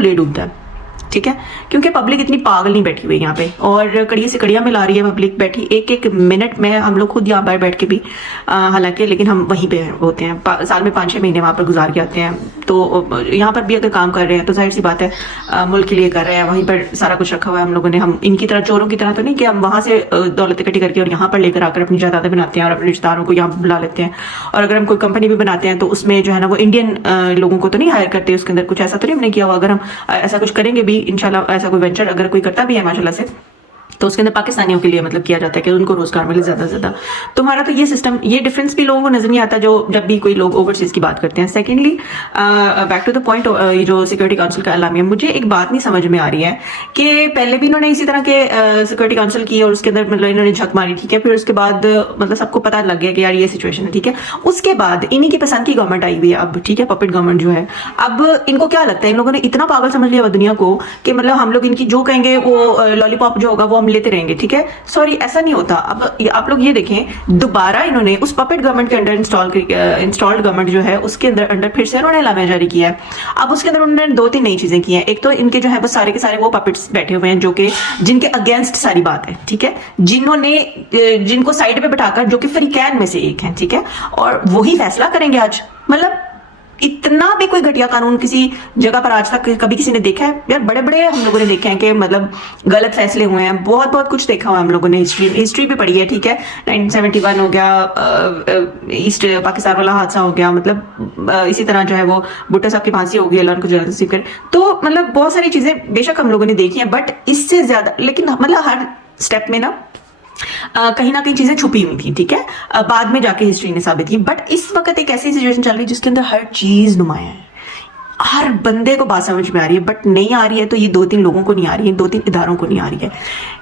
ले डूबता है, ठीक है, क्योंकि पब्लिक इतनी पागल नहीं बैठी हुई यहाँ पे, और कड़िया से कड़िया मिला रही है पब्लिक बैठी एक एक मिनट में। हम लोग खुद यहाँ पर बैठ के भी हालांकि, लेकिन हम वहीं पे होते हैं, साल में 5-6 महीने वहाँ पर गुजार के आते हैं, तो यहाँ पर भी अगर काम कर रहे हैं तो जाहिर सी बात है मुल्क के लिए कर रहे हैं, वहीं पर सारा कुछ रखा हुआ है हम लोगों ने। हम इनकी तरह चोरों की तरह तो नहीं कि हम वहाँ से दौलत इकट्ठी करके और यहाँ पर लेकर आकर अपनी जायदादें बनाते हैं और अपने रिश्तेदारों को यहाँ बुला लेते हैं। और अगर हम कोई कंपनी भी बनाते हैं तो उसमें जो है ना वो इंडियन लोगों को तो नहीं हायर करते, उसके अंदर कुछ ऐसा तो नहीं हमने किया हुआ। अगर हम ऐसा कुछ करेंगे भी इंशाल्लाह, ऐसा कोई वेंचर अगर कोई करता भी है माशाल्लाह से, तो उसके अंदर पाकिस्तानियों के लिए मतलब किया जाता है कि उनको रोजगार मिले ज्यादा से ज्यादा। तो हमारा तो ये सिस्टम, ये डिफरेंस भी लोगों को नजर नहीं आता जो जब भी कोई लोग ओवरसीज की बात करते हैं। Secondly back to the point, ये जो सिक्योरिटी काउंसिल का एलामिया, मुझे एक बात नहीं समझ में आ रही है कि पहले भी इन्होंने इसी तरह के सिक्योरिटी काउंसिल की और उसके अंदर मतलब इन्होंने झक मारी, ठीक है, फिर उसके बाद मतलब सबको पता लग गया कि यार ये सिचुएशन है, ठीक है। उसके बाद इन्हीं की पसंद की गवर्नमेंट आई हुई है अब, ठीक है, पपेट गवर्नमेंट जो है। अब इनको क्या लगता है, इन लोगों ने इतना पागल समझ लिया दुनिया को कि मतलब हम लोग इनकी जो कहेंगे वो लॉलीपॉप जो होगा वो हम लेते रहेंगे, ठीक है। सॉरी, ऐसा नहीं होता। अब आप लोग ये देखें, दोबारा इन्होंने उस पपेट गवर्नमेंट के अंडर इंस्टॉल्ड गवर्नमेंट जो है उसके अंदर फिर से उन्होंने एलामिया जारी किया है। अब उसके अंदर उन्होंने 2-3 नई चीजें की हैं। एक तो इनके जो है वो सारे के सारे वो पपेट्स बैठे हुए हैं जो कि जिनके अगेंस्ट सारी बात है, ठीक है, जिनको साइड पे बिठाकर, जो कि फ्री कैन में से एक है, ठीक है, और वही फैसला करेंगे आज। मतलब इतना भी कोई घटिया कानून किसी जगह पर आज तक कभी किसी ने देखा है यार? बड़े बड़े हम लोगों ने देखे हैं कि मतलब गलत फैसले हुए हैं, बहुत बहुत कुछ देखा हुआ है हम लोगों ने, हिस्ट्री भी पढ़ी है, ठीक है। 1971 हो गया, ईस्ट पाकिस्तान वाला हादसा हो गया, मतलब इसी तरह जो है वो भुट्टो साहब की फांसी हो गई, अल्लाह उनको जन्नत नसीब करे। तो मतलब बहुत सारी चीजें बेशक हम लोगों ने देखी है, बट इससे ज्यादा, लेकिन मतलब हर स्टेप में ना कहीं ना कहीं चीजें छुपी हुई थी, ठीक है, बाद में जाके हिस्ट्री ने साबित की। बट इस वक्त एक ऐसी सिचुएशन चल रही है जिसके अंदर हर चीज नुमाया है, हर बंदे को बात समझ में आ रही है, बट नहीं आ रही है तो ये 2-3 लोगों को नहीं आ रही है, 2-3 इदारों को नहीं आ रही है,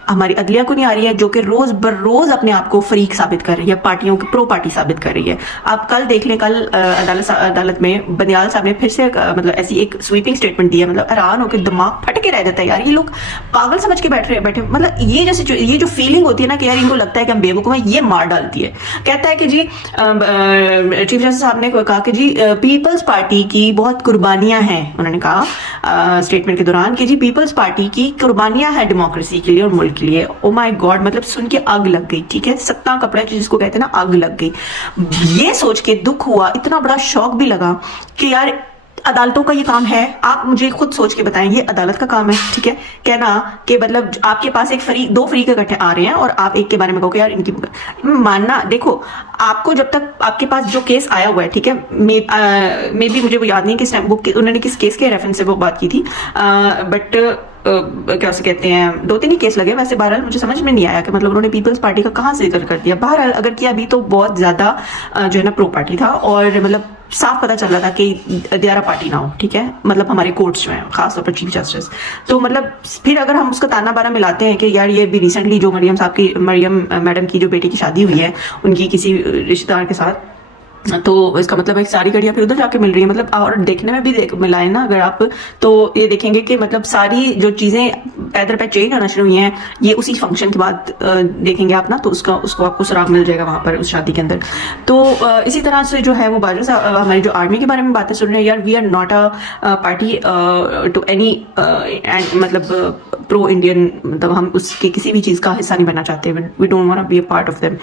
हमारी अदलिया को नहीं आ रही है, जो कि रोज बरोज अपने आप को फरीक साबित कर रही है, पार्टियों की प्रो पार्टी साबित कर रही है। आप कल देख लें, कल अदालत में बंदियाल साहब ने फिर से मतलब ऐसी एक स्वीपिंग स्टेटमेंट दिया, मतलब हैरान होकर दिमाग फट के रह जाता है यार, ये लोग पागल समझ के बैठे मतलब ये जो फीलिंग होती है ना कि यार इनको लगता है कि हम बेवकूफ हैं, ये मार डालती है। कहता है कि जी चीफ जस्टिस साहब ने कहा कि जी पीपल्स पार्टी की बहुत कुर्बानियां हैं, उन्होंने कहा स्टेटमेंट के दौरान कि जी पीपल्स पार्टी की कुर्बानियां हैं डेमोक्रेसी के लिए और मुल्क के लिए। ओ माय गॉड, मतलब सुन के आग लग गई, ठीक है, सत्ता कपड़ा जिसको कहते हैं ना, आग लग गई। ये सोच के दुख हुआ, इतना बड़ा शौक भी लगा कि यार अदालतों का ये काम है। आप मुझे खुद सोच के बताएं, ये अदालत का काम है, ठीक है, कहना कि मतलब आपके पास दो फ्रीक इकट्ठे आ रहे हैं और आप एक के बारे में कहो कि यार इनकी मानना। देखो, आपको जब तक आपके पास जो केस आया हुआ है, ठीक है, मे भी मुझे वो याद नहीं किस टाइम उन्होंने किस केस के रेफरेंस से वो बात की थी, बट क्या उसे कहते हैं, 2-3 ही केस लगे वैसे। बहरहाल मुझे समझ में नहीं आया कि मतलब उन्होंने पीपल्स पार्टी का कहां से जिक्र कर दिया। बहरहाल अगर किया भी तो बहुत ज्यादा जो है ना प्रो पार्टी था, और मतलब साफ पता चल रहा था कि दियारा पार्टी ना हो, ठीक है, मतलब हमारे कोर्ट्स जो हैं खासतौर पर चीफ जस्टिस। तो मतलब फिर अगर हम उसका ताना बाना मिलाते हैं कि यार ये भी रिसेंटली जो मरियम मैडम की जो बेटी की शादी हुई है उनकी किसी रिश्तेदार के साथ, तो इसका मतलब एक सारी कड़ियां फिर उधर जाके मिल रही है। मतलब और देखने में भी मिला है ना, अगर आप तो ये देखेंगे कि मतलब सारी जो चीजें पैदर पे चेंज होना शुरू हुई हैं, ये उसी फंक्शन के बाद देखेंगे आप ना, तो उसको आपको सुराग मिल जाएगा वहां पर उस शादी के अंदर। तो इसी तरह से जो है वो बाजवा साहब हमारी जो आर्मी के बारे में बातें सुन रहे हैं, यार we are not a party to any मतलब प्रो इंडियन, मतलब हम उसके किसी भी चीज का हिस्सा नहीं बनना चाहते, we don't want to be a part of them.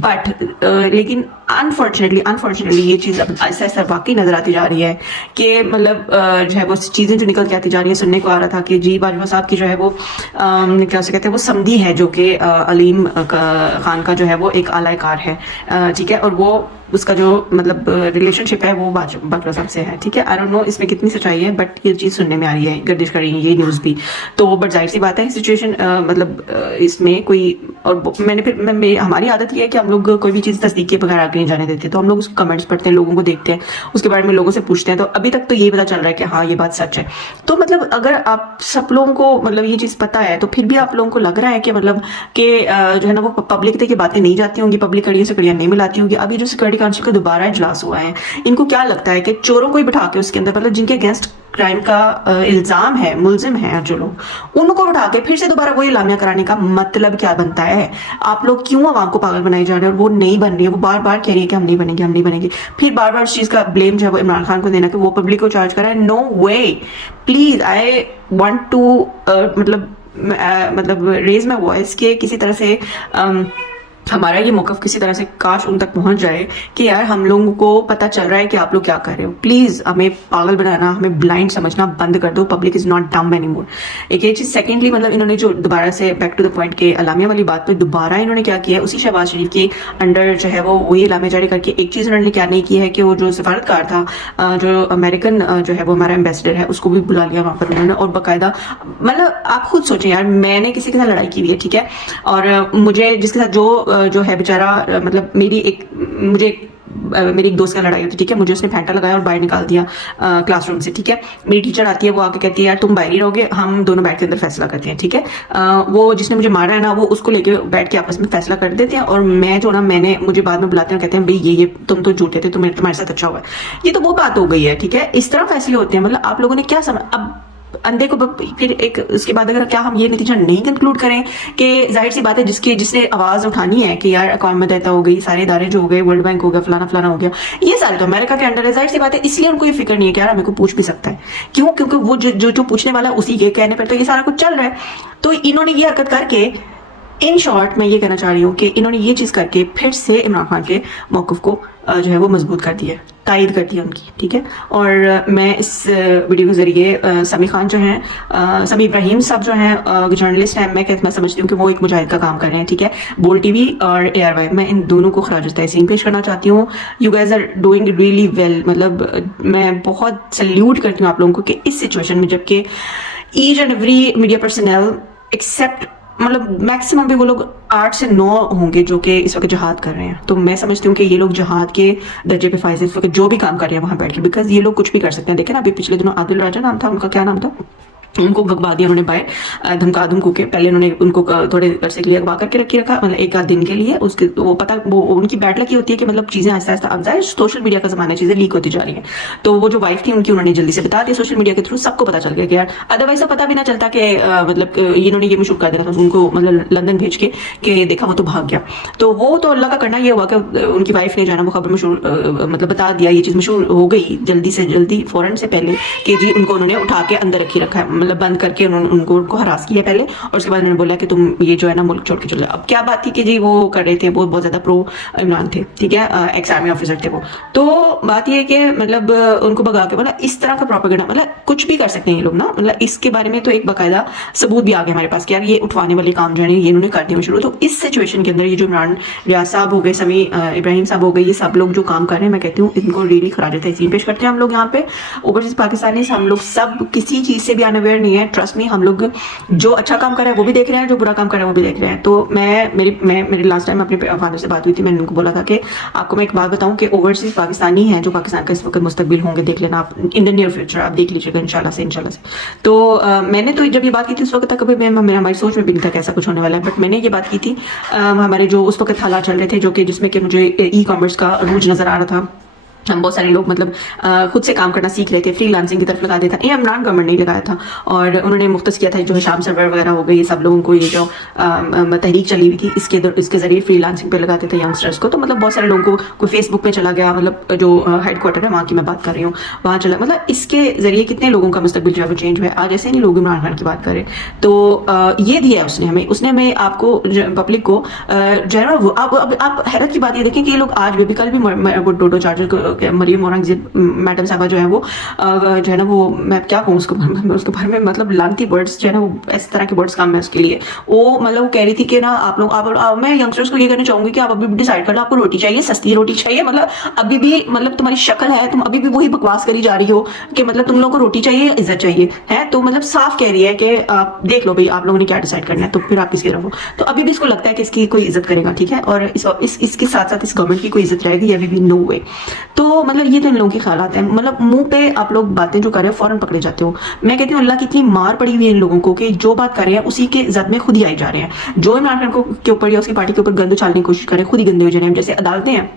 But लेकिन अनफॉर्चुनेटली ये चीज अब ऐसा ऐसा वाकई नजर आती जा रही है कि मतलब जो है वो चीजें जो निकल के आती जा रही है। सुनने को आ रहा था कि जी बाजवा साहब की जो है वो क्या से कहते हैं, वो समधी है जो कि अलीम खान का जो है वो एक आलाकार है, ठीक है, और वो उसका जो मतलब रिलेशनशिप है वो बाजवा साहब से है, ठीक है। आई डोंट नो इसमें कितनी सच्चाई है, बट ये चीज सुनने में आ रही है, गर्दिश कर रही है ये न्यूज भी। तो बट जाहिर सी बात है सिचुएशन मतलब इसमें कोई, और हमारी आदत ये है कि हम लोग कोई भी चीज तस्दीक के बगैर आगे नहीं जाने देते, तो हम लोग उसको कमेंट्स पढ़ते हैं, लोगों को देखते हैं, उसके बारे में लोगों से पूछते हैं। तो अभी तक तो ये पता चल रहा है कि हाँ ये बात सच है। तो मतलब अगर आप सब लोगों को मतलब ये चीज पता है, तो फिर भी आप लोगों को लग रहा है कि मतलब कि जो है ना वो पब्लिक तक ये बातें नहीं जाती होंगी, पब्लिक कड़ियों से कड़ियां नहीं मिलाती होंगी। अभी जो सिक्योरिटी काउंसिल का दोबारा इजलास हुआ है, इनको क्या लगता है कि चोरों को ही बिठा के उसके अंदर, मतलब जिनके अगेंस्ट क्राइम का इल्जाम है, मुलजिम है जो लोग, उनको उठा के फिर से दोबारा वही लामिया कराने का मतलब क्या बनता है? आप लोग क्यों आवाम को पागल बनाए जा रहे हैं? और वो नहीं बन रही है, वो बार बार कह रही है कि हम नहीं बनेंगे, हम नहीं बनेंगे, फिर बार बार इस चीज का ब्लेम जो है वो इमरान खान को देना कि वो पब्लिक को चार्ज करा है। No way, please, I want to मतलब रेज माई वॉइस के किसी तरह से हमारा ये मौकफ किसी तरह से काश उन तक पहुंच जाए कि यार हम लोगों को पता चल रहा है कि आप लोग क्या कर रहे हो। प्लीज हमें पागल बनाना, हमें ब्लाइंड समझना बंद कर दो। Public is not dumb anymore. एक ये चीज। सेकेंडली, मतलब इन्होंने जो दोबारा से बैक टू द पॉइंट के अलामिया वाली बात पे दोबारा इन्होंने क्या किया है, उसी शहबाज शरीफ के अंडर जो है वो वही अलामिया जारी करके एक चीज उन्होंने क्या नहीं की है कि वो जो सफारतकार था, जो अमेरिकन जो है वो हमारा एम्बेसडर है, उसको भी बुला लिया वहां पर उन्होंने, और बाकायदा मतलब आप खुद सोचें यार, मैंने किसी के साथ लड़ाई की हुई है, ठीक है, और मुझे जिसके साथ जो है बेचारा मतलब मेरी एक दोस्त का लड़ाई होती, ठीक है, मुझे उसने फेंटा लगाया और बाहर निकाल दिया क्लासरूम से, ठीक है। मेरी टीचर आती है, वो आके कहती है यार तुम बाहर ही रहोगे, हम दोनों बैठ के अंदर फैसला करते हैं, ठीक है। वो जिसने मुझे मारा है ना, वो उसको लेके बैठ के आपस में फैसला कर देते हैं, और मैं जो ना मुझे बाद में बुलाते हैं, कहते हैं भाई ये तुम तो झूठे थे, तुम्हारे साथ अच्छा हुआ है। ये तो वो बात हो गई है, ठीक है। इस तरह फैसले होते हैं। मतलब आप लोगों ने क्या अब अंधे को फिर एक उसके बाद अगर क्या हम ये नतीजा नहीं कंक्लूड करें कि जाहिर सी बात है जिसने आवाज उठानी है कि यार अक़वाम मुत्तहिदा हो गई, सारे इदारे जो हो गए, वर्ल्ड बैंक हो गया, फलाना फलाना हो गया, ये सारे तो अमेरिका के अंडर है, जाहिर सी बात है, इसलिए उनको ये फिक्र नहीं है कि यार हमें को पूछ भी सकता है। क्यों? क्योंकि वो जो पूछने वाला उसी के कहने पर तो ये सारा कुछ चल रहा है। तो इन्होंने ये हरकत करके, इन शॉर्ट मैं ये कहना चाह रही हूँ कि इन्होंने ये चीज करके फिर से इमरान खान के मौक़िफ़ को जो है वो मजबूत कर दिया, तायद कर दिया उनकी, ठीक है। और मैं इस वीडियो के जरिए समी खान जो हैं, समी इब्राहिम साहब जो हैं जर्नलिस्ट हैं, मैं समझती हूँ कि वो एक मुजाहिद का काम कर रहे हैं, ठीक है, बोल्ड टीवी और ARY, मैं इन दोनों को खराज तहसीन पेश करना चाहती हूँ। You guys are doing really well. मतलब मैं बहुत सल्यूट करती हूँ आप लोगों को कि इस सिचुएशन में, जबकि each and every media personal except मतलब मैक्सिमम भी वो लोग 8 से 9 होंगे जो कि इस वक्त जहाद कर रहे हैं। तो मैं समझती हूँ कि ये लोग जहाद के दर्जे पे फायज इस वक्त जो भी काम कर रहे हैं वहां बैठ के, बिकॉज ये लोग कुछ भी कर सकते हैं। देखें ना, अभी पिछले दिनों आदिल राजा नाम था उनका, क्या नाम था, उनको भगवा दिया उन्होंने बाय धमका के। पहले उन्होंने उनको थोड़े अरसे के लिए अगवा करके रखा, मतलब एक आध दिन के लिए। उसके वो उनकी बैड लकी होती है कि मतलब चीजें आहिस्ता आहिस्ता, अब जाए सोशल मीडिया का जमाना, चीजें लीक होती जा रही है। तो वो जो वाइफ थी उनकी, उन्होंने जल्दी से बता दिया सोशल मीडिया के थ्रू, सबको पता चल गया कि यार अदरवाइज तो पता भी ना चलता कि मतलब इन्होंने ये मशहूर कर दिया था उनको, मतलब लंदन भेज के कि देखा वो तो भाग गया। तो वो तो अल्लाह का करना ये हुआ कि उनकी वाइफ ने जो है ना वो खबर मशहूर मतलब बता दिया, ये चीज मशहूर हो गई जल्दी से जल्दी, फौरन से पहले, कि जी उनको उन्होंने उठा के अंदर रखी रखा है, मतलब बंद करके उनको हरास किया पहले, और उसके बाद उन्होंने बोला कि तुम ये जो है ना मुल्क छोड़ के चले। अब क्या बात थी कि जी वो कर रहे थे, वो बहुत ज्यादा प्रो इमरान थे, ठीक है, एक्स आर्मी ऑफिसर थे वो। तो बात ये है कि मतलब उनको भगा के, मतलब इस तरह का प्रोपेगेंडा, मतलब कुछ भी कर सकते हैं ये लोग ना। मतलब इसके बारे में तो एक बाकायदा सबूत भी आ गया हमारे पास कि यार ये उठवाने वाले काम जो है ये इन्होंने कर दिया शुरू। तो इस सिचुएशन के अंदर ये जो इमरान रियाज साहब हो गए, समी इब्राहिम साहब हो गए, ये सब लोग जो काम कर रहे हैं, मैं कहती हूँ इनको रियली खराज तहसीन पेश करते हैं हम लोग यहाँ पे ओवरसीज पाकिस्तानी। हम लोग सब किसी चीज से भी अनअवेयर नहीं है, ट्रस्ट मी। हम लोग जो अच्छा काम कर रहे हैं वो भी देख रहे हैं, जो बुरा काम कर रहे हैं वो भी देख रहे हैं। तो मेरी लास्ट टाइम अपने फादर से बात हुई थी, मैंने उनको बोला था कि आपको मैं एक बात बताऊं कि ओवरसीज पाकिस्तानी हैं जो पाकिस्तान का इस वक्त मुस्तकबिल होंगे, देख लेना आप, इन द नियर फ्यूचर आप देख लीजिएगा इंशाल्लाह से। तो मैंने तो जब ये बात की थी उस वक्त तक हमारी सोच में भी नहीं था कैसा कुछ होने वाला है, बट मैंने ये बात की थी हमारे जो उस वक्त हालात चल रहे थे, जो कि जिसमें कि मुझे ई-कॉमर्स का रूज नजर आ रहा था। हम बहुत सारे लोग मतलब खुद से काम करना सीख रहे थे, फ्रीलांसिंग की तरफ लगा देता। ये इमरान गवर्नमेंट नहीं लगाया था, और उन्होंने मुख्तस किया था जो शाम सर्वर वगैरह हो गई, सब लोगों को ये जो तहरीक चली हुई थी इसके जरिए फ्रीलांसिंग पे लगाते थे यंगस्टर्स को। तो मतलब बहुत सारे लोगों को कोई फेसबुक पे चला गया, मतलब जो हेडक्वार्टर है वहाँ की मैं बात कर रही हूँ, वहाँ चला, मतलब इसके जरिए कितने लोगों का मुस्तकबिल जो है चेंज हुआ है। आज ऐसे नहीं लोग इमरान खान की बात करें तो ये दिया है उसने हमें, आपको पब्लिक को जो है ना। आप हैरत की बात ये देखें कि ये लोग आज भी कल भी डोडो चार्जर मरियम औरंगजेब मैडम साहबा जो है वो जो है ना वो, मैं क्या कहूँ उसके बारे में, मतलब लानती वर्ड्स जो है ना वो, इस तरह के वर्ड्स काम है उसके लिए। वो मतलब वो कह रही थी कि ना आप लोग मैं यंगस्टर्स को ये कहना चाहूंगी कि आप अभी भी डिसाइड कर लो, आपको रोटी चाहिए, सस्ती रोटी चाहिए, मतलब अभी भी मतलब तुम्हारी शक्ल है, तुम अभी भी वही बकवास करी जा रही हो कि मतलब तुम लोगों को रोटी चाहिए, इज्जत चाहिए है। तो मतलब साफ कह रही है कि आप देख लो भाई आप लोगों ने क्या डिसाइड करना है, तो फिर आप किसकी तरफ हो। तो अभी भी इसको लगता है कि इसकी कोई इज्जत करेगा, ठीक है, और इसके साथ साथ इस गवर्नमेंट की कोई इज्जत रहेगी, अभी भी नो वे। तो मतलब ये तो इन लोगों के ख्यालात हैं, मतलब मुंह पे आप लोग बातें जो कर रहे हो फौरन पकड़े जाते हो। मैं कहती हूँ अल्लाह की इतनी मार पड़ी हुई है इन लोगों को कि जो बात कर रहे हैं उसी के जद में खुद ही आई जा रहे हैं। जो इमरान खान के ऊपर या उसकी पार्टी के ऊपर गंद उछालने की कोशिश कर रहे हैं खुद ही गंदे हो जा रहे हैं। जैसे अदालतें हैं,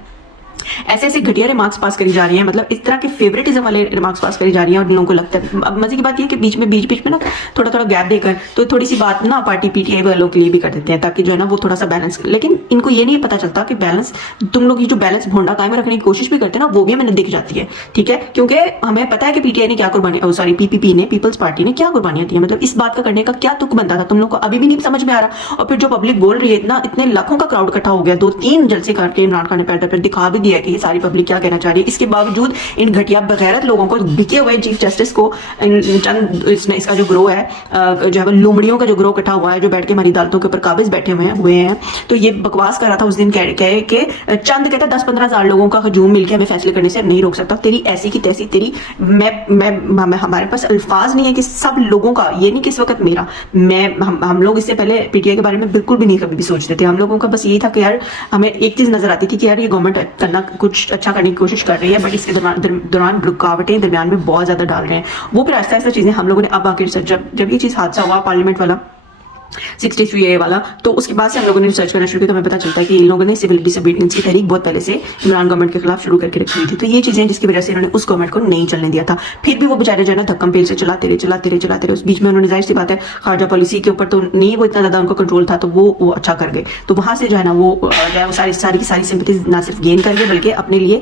ऐसे ऐसे घटिया रिमार्क्स पास करी जा रही है, मतलब इस तरह के फेवरेटिज्म वाले रिमार्क्स पास करी जा रही है और लोगों को लगता है। अब मजे की बात ये कि बीच में ना थोड़ा थोड़ा गैप देकर तो थोड़ी सी बात ना पार्टी पीटीआई वालों के लिए भी कर देते हैं, ताकि जो है ना वो थोड़ा सा बैलेंस, लेकिन इनको ये नहीं पता चलता कि बैलेंस, तुम लोग ये जो बैलेंस भोंडा कायम रखने की कोशिश भी करते हैं ना, वो भी हमें दिख जाती है, ठीक है। क्योंकि हमें पता है कि पीटीआई ने क्या कुर्बानी, सॉरी पीपीपी ने, पीपल्स पार्टी ने क्या कुर्बानियां दी, मतलब इस बात का करने का क्या तुक बनता था, तुम लोग को अभी भी नहीं समझ में आ रहा। और फिर जो पब्लिक बोल रही है, इतना इतने लाखों का क्राउड इकट्ठा हो गया, 2-3 जलसे करके इमरान खान ने पैर पर दिखा भी दिया कि ये सारी पब्लिक क्या कहना चाह रही है। इसके बावजूद इन घटिया बगैरत लोगों को, बिके हुए चीफ जस्टिस को, चंद इसका जो ग्रोह है, जो है लुमड़ियों का जो ग्रोह इकट्ठा हुआ है, जो बैठ के हमारी अदालतों के ऊपर काबिज बैठे हुए हैं, तो ये बकवास कर रहा था उस दिन कह के चंद कहता 10-15 हजार लोगों का हजूम मिलकर हमें फैसले करने से नहीं रोक सकता। तेरी ऐसी की तैसी, तेरी हमारे पास अल्फाज नहीं है कि सब लोगों का, ये नहीं कि इस वक्त मेरा, हम लोग इससे पहले पीटीआई के बारे में बिल्कुल भी नहीं कभी भी सोचते थे। हम लोगों का बस यही था कि यार हमें एक चीज नजर आती थी कि यार ये गवर्नमेंट करना कुछ अच्छा करने की कोशिश कर रही है, बट इसके दौरान रुकावटें दरमियान में बहुत ज्यादा डाल रहे हैं। वो फिर आहिस्ता आहिस्ता चीजें हम लोगों ने अब आखिर जब ये चीज हादसा हुआ पार्लियामेंट वाला 63A वाला, तो उसके बाद से हम लोगों ने रिसर्च करना शुरू किया, तो हमें पता चलता है कि इन लोगों ने सिविल डिसोबीडियंस की तहरीक बहुत पहले से इमरान गवर्नमेंट के खिलाफ शुरू करके रखी हुई थी। तो ये चीजें जिसकी वजह से इन्होंने उस गवर्नमेंट को नहीं चलने दिया था। फिर भी वो बेचारे जो है ना धक्कम पेल से चलाते रहे। उस बीच में उन्होंने जाहिर सी बात है खारजा पॉलिसी के ऊपर तो नहीं वो इतना ज्यादा उनको कंट्रोल था, तो वो अच्छा कर गए। तो वहां से जो है ना वो सारी की सारी सिंपैथी ना सिर्फ गेन कर गए, बल्कि अपने लिए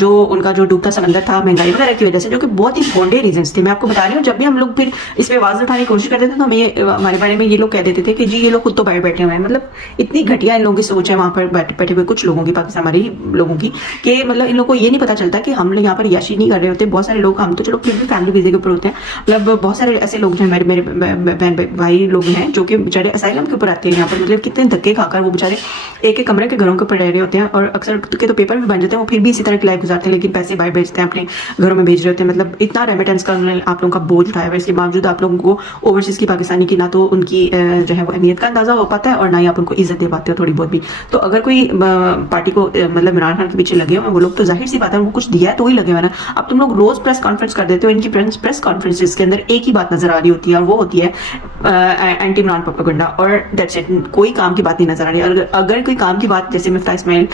जो उनका जो डूबता समंदर था महंगाई वगैरह की वजह से, जो कि बहुत ही भोंडे रीजंस थे। मैं आपको बता रही हूँ, जब भी हम लोग फिर इस पे आवाज उठाने की कोशिश करते थे तो हमें हमारे बारे में ये लोग कह देते थे कि जी ये लोग खुद तो बाहर बैठे हुए हैं। मतलब इतनी घटिया इन लोगों की सोच है वहां पर बैठे हुए कुछ लोगों की, पाकिस्तान हमारे लोगों की, कि मतलब इन लोगों को ये नहीं पता चलता कि हम लोग यहाँ पर याशी नहीं कर रहे होते। बहुत सारे लोग, हम तो चलो फिर भी फैमिली वीजे के ऊपर होते हैं, मतलब बहुत सारे ऐसे लोग जो मेरे बहन भाई लोग हैं जो कि बेचारे असाइलम के ऊपर आते हैं यहाँ पर, मतलब कितने धक्के खाकर वो बेचारे एक कमरे के घरों के ऊपर रह रहे होते हैं, और अक्सर के तो पेपर भी बन जाते हैं, वो फिर भी इसी तरह की लाइफ गुजारते हैं, लेकिन पैसे बाहर भेजते हैं, अपने घरों में भेज रहे होते हैं। मतलब इतना रेमिटेंस का उन्होंने आप लोगों का बोझ उठाया हुआ, इसके बावजूद आप लोगों को ओवरसीज की पाकिस्तानी की ना तो उनकी जो है वो अहमियत का अंदाजा हो पाता है, और ना ही आप उनको इज्जत दे पाते हो थोड़ी बहुत भी। तो अगर कोई पार्टी को मतलब इमरान खान के पीछे लगे हुए वो लोग, तो जाहिर सी बात है उनको कुछ दिया है तो ही लगे हुए ना। अब तुम लोग रोज प्रेस कॉन्फ्रेंस कर देते हो, इनकी प्रेस कॉन्फ्रेंसेस के अंदर एक ही बात नजर आ रही होती है, और वो होती है एंटी इमरान प्रोपेगेंडा, और दैट्स इट। कोई काम की बात नहीं नजर आ रही। अगर कोई काम की बात, जैसे मिफ्ता इस्माइल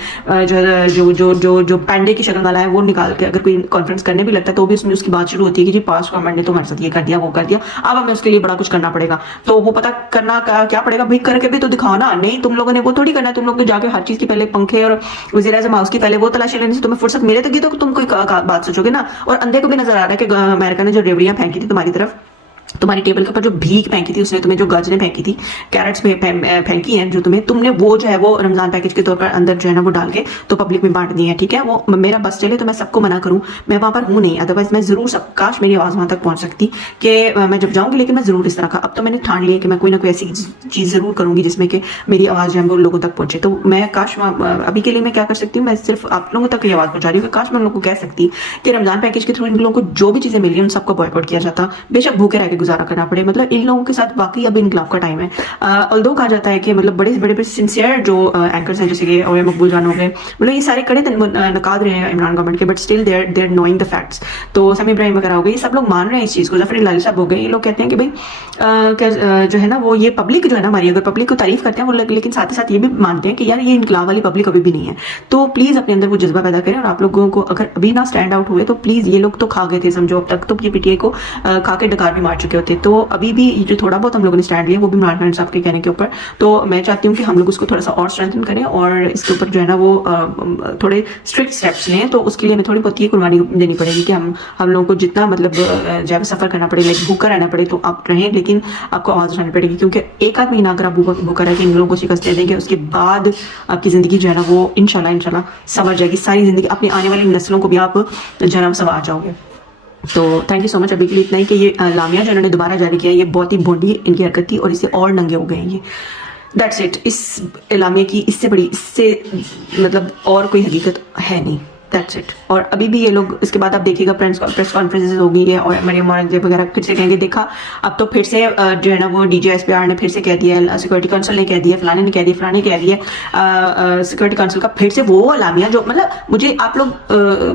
जो पैंडे की शक्ल वाला है, वो निकाल के अगर कोई कॉन्फ्रेंस करने भी लगता है तो भी उसमें उसकी बात शुरू होती है कि जी पास्ट गवर्नमेंट ने तो हमारे साथ ये कर दिया, वो कर दिया, अब हमें उसके लिए बड़ा कुछ करना पड़ेगा। तो वो पता करना क्या पड़ेगा भाई, करके भी तो दिखाओ ना। नहीं, तुम लोगों ने वो थोड़ी करना है, तुम लोग तो जाके हर चीज की पहले पंखे और वज़ीर आज़म हाउस की पहले वो तलाशी लेने से तुम्हें फुर्सत मिले तो तुम कोई बात सोचोगे ना। और अंधे को भी नजर आ रहा है कि अमेरिका ने जो रेवड़ियां फेंकी थी तुम्हारी तरफ, तुम्हारी टेबल के ऊपर जो भीख फेंकी थी, उसने तुम्हें जो गाजरें फेंकी थी, कैरेट्स फेंकी हैं जो तुमने वो जो है वो रमजान पैकेज के तौर पर अंदर जो है ना वो डाल के तो पब्लिक में बांट दी है, ठीक है। वो मेरा बस चले तो मैं सबको मना करूं, मैं वहां पर हूं नहीं, अदरवाइज मैं जरूर काश मेरी आवाज वहां तक पहुंच सकती कि मैं जब जाऊंगी, लेकिन मैं जरूर इस तरह का, अब तो मैंने ठान लिया कि मैं कोई ना कोई ऐसी चीज जरूर करूंगी जिसमें कि मेरी आवाज जो है वो लोगों तक पहुंचे। तो मैं काश अभी के लिए मैं क्या कर सकती हूँ, मैं सिर्फ आप लोगों तक ये आवाज पहुंचा रही हूँ। काश मैं उन लोगों को कह सकती कि रमजान पैकेज के थ्रू इन लोगों को जो भी चीजें मिल रही है उन सबको बॉयकॉट किया जाता, बेशक भूखे रह के गुजारा करना पड़े। मतलब इन लोगों के साथ वाकई अब इनकलाब का टाइम है। ऑल्दो कहा जाता है कि मतलब बड़े सिंसियर जो एंकर्स हैं, जैसे कि ओए मकबूल जान हो गए, मतलब ये सारे कड़े नकाद रहे हैं इमरान गवर्नमेंट के, but still there knowing the facts. तो समी इब्राहिम वगैरह हो गए, ये सब लोग मान रहे हैं इस चीज को। जफर लाली साहब हो गए, ये लोग कहते हैं कि भाई जो है ना वो ये पब्लिक जो है ना हमारी, अगर पब्लिक को तारीफ करते हैं वो, लेकिन साथ ही साथ ये भी मानते हैं कि यार ये इनकलाब वाली पब्लिक अभी भी नहीं है। तो प्लीज अपने अंदर वो जज्बा पैदा करें, और आप लोगों को अगर अभी ना स्टैंड आउट हुए तो प्लीज, ये लोग तो खा गए थे समझो, अब तक तो ये पीटीआई को खा के डकार भी मार चुके होते। तो अभी भी जो थोड़ा बहुत हम लोगों ने स्टैंड लिया वो भी इमरान खान साहब के कहने के ऊपर, तो मैं चाहती हूँ कि हम लोग उसको थोड़ा सा और स्ट्रेंथन करें और इसके ऊपर जो है ना वो थोड़े स्ट्रिक्ट स्टेप्स लें। तो उसके लिए हमें थोड़ी बहुत ये कुर्बानी देनी पड़ेगी कि हम लोगों को जितना मतलब जो है सफर करना पड़े, लाइक भूखा रहना पड़े तो आप रहें, लेकिन आपको आवाज उठानी पड़ेगी, क्योंकि एक आध महीना अगर आप भूखा रह के इन लोगों को शिकस्त दे देंगे, उसके बाद आपकी जिंदगी जो है ना वो इंशाल्लाह संवर जाएगी। सारी जिंदगी अपनी आने वाली नस्लों को भी आप जो है ना संवार जाओगे। तो थैंक यू सो मच। अभी के लिए इतना ही कि ये लामिया जो इन्होंने दोबारा जारी किया, ये बहुत ही भोंडी इनकी हरकत थी और इससे और नंगे हो गए हैं ये। That's it. इस लामिया की इससे बड़ी, इससे मतलब और कोई हकीकत है नहीं। That's it. और अभी भी ये लोग, इसके बाद आप देखिएगा प्रेस कॉन्फ्रेंसेस होगी है, और मरियम औरंगजेब वगैरह फिर से कहेंगे, देखा अब तो फिर से जो है ना वो DGSPR ने फिर से कह दिया, सिक्योरिटी काउंसिल ने कह दिया, फलाने ने कह दिया, फलाने कह दिया, सिक्योरिटी काउंसिल का फिर से वो अलामिया जो, मतलब मुझे आप लोग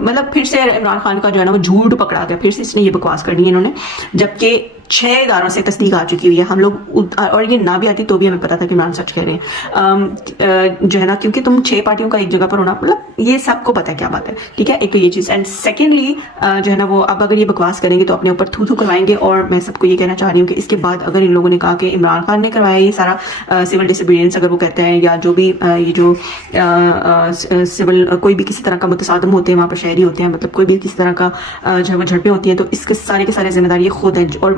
मतलब फिर से इमरान खान का जो है ना वो झूठ पकड़ा गया, फिर से इसने ये बकवास करनी है इन्होंने, जबकि 6 इदारों से तस्दीक आ चुकी हुई है। हम लोग और ये ना भी आती तो भी हमें पता था कि इमरान सच कह रहे हैं, जो है ना, क्योंकि तुम 6 पार्टियों का एक जगह पर होना, मतलब ये सबको पता है क्या बात है, ठीक है। एक तो ये चीज, एंड सेकेंडली जो है ना वो अब अगर ये बकवास करेंगे तो अपने ऊपर थू थू करवाएंगे। और मैं सबको ये कहना चाह रही हूँ कि इसके बाद अगर इन लोगों ने कहा कि इमरान खान ने करवाया ये सारा सिविल डिसोबीडियंस, अगर वो कहते हैं, या जो भी ये जो सिविल कोई भी किसी तरह का मुतसादम होते हैं वहाँ पर, शहरी होते हैं, मतलब कोई भी किसी तरह का जो है वो झड़पें होती हैं, तो इसके सारे के सारे जिम्मेदारी ये खुद है। और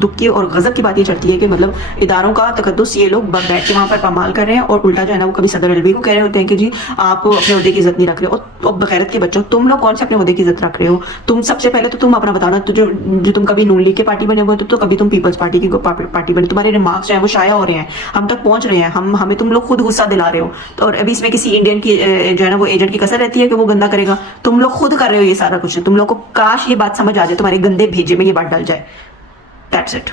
दुख की और गजब की बात ये चढ़ती है कि मतलब इदारों का तकद्दुस ये लोग बैठ के वहाँ पर पामाल कर रहे हैं, और उल्टा जो है ना वो कभी सदर अलवी को कह रहे होते हैं कि जी आप अपने उहदे की इज्जत नहीं रख रहे हो। और बगैरत के बच्चों, तुम लोग कौन से अपने उहदे की इज्जत रख रहे हो? तुम सबसे पहले तो तुम अपना बताना, तो जो तुम कभी नून लीग के पार्टी बने हुए तो कभी तुम पीपल्स पार्टी की पार्टी बने, तुम्हारे रिमार्क्स जो है वो शाया हो रहे हैं, हम तक पहुंच रहे हैं, हमें तुम लोग खुद गुस्सा दिला रहे हो। तो और अभी इसमें किसी इंडियन की जो है ना वो एजेंट की कसर रहती है कि वो गंदा करेगा, तुम लोग खुद कर रहे हो ये सारा कुछ। तुम लोग को काश ये बात समझ आ जाए, तुम्हारे गंदे भेजे में ये बात डल जाए। That's it.